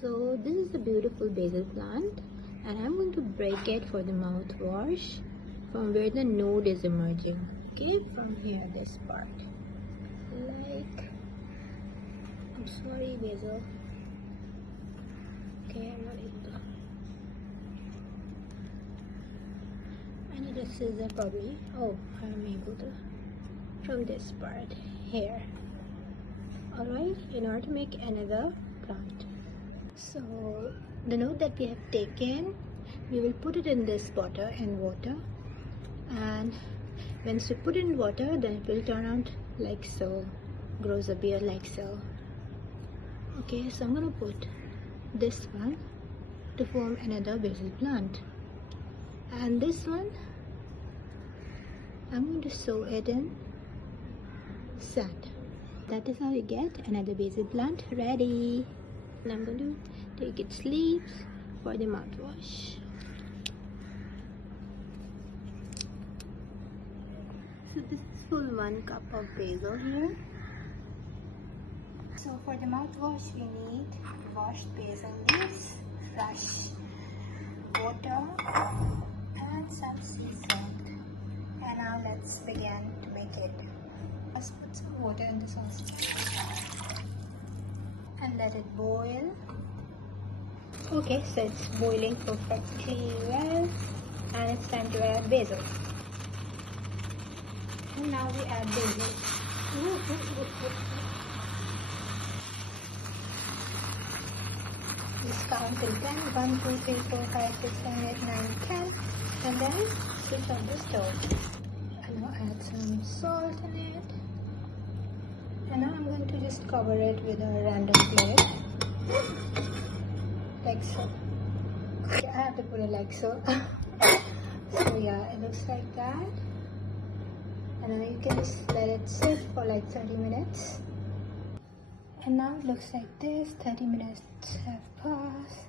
So this is a beautiful basil plant, and I'm going to break it for the mouthwash from where the node is emerging. Okay, from here, this part. Like, I'm sorry, basil. Okay, I'm not able to. I need a scissor probably. Oh, I'm able to. From this part here. Alright, in order to make another plant. So the node that we have taken, we will put it in this water, and once we put it in water, then it will turn out like so, grows a beard like so. Okay, so I'm gonna put this one to form another basil plant, and this one I'm going to sow it in sand. That is how we get another basil plant ready. And I'm going to take its leaves for the mouthwash. So this is full 1 cup of basil here. So for the mouthwash we need washed basil leaves, fresh water and some sea salt. And now let's begin to make it. Let's put some water in the saucepan and let it boil. Okay, so it's boiling perfectly well, and it's time to add basil. And now we add basil. Just count till 10. 1, 2, 3, 4, 5, 6, 7, 8, 9, 10. And then switch on the stove. And now add some salt in it. And now I'm going to just cover it with a random plate. Like so. Okay, I have to put it like so. So yeah, it looks like that. And now you can just let it sit for like 30 minutes. And now it looks like this. 30 minutes have passed.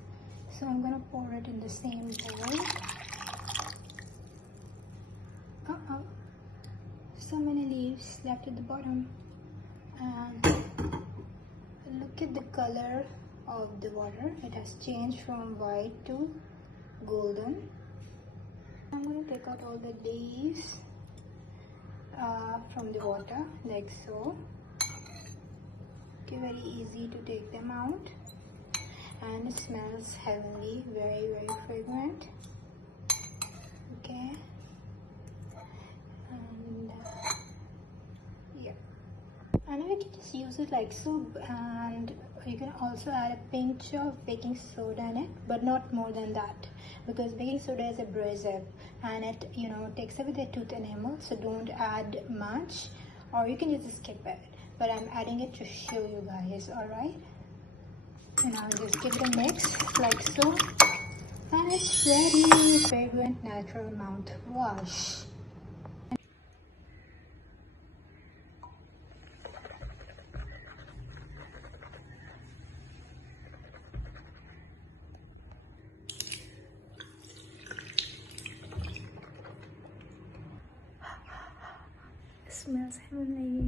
So I'm gonna pour it in the same bowl. So many leaves left at the bottom. And look at the color of the water. It has changed from white to golden. I'm going to take out all the leaves from the water like so. Okay, very easy to take them out, and it smells heavenly, very fragrant. Okay, and yeah. And you can just use it like so, and you can also add a pinch of baking soda in it, but not more than that, because baking soda is abrasive and it takes away the tooth enamel, so don't add much, or you can just skip it, but I'm adding it to show you guys. Alright, and I'll just give it a mix like so, and it's ready. Fragrant natural mouthwash. Smells heavenly.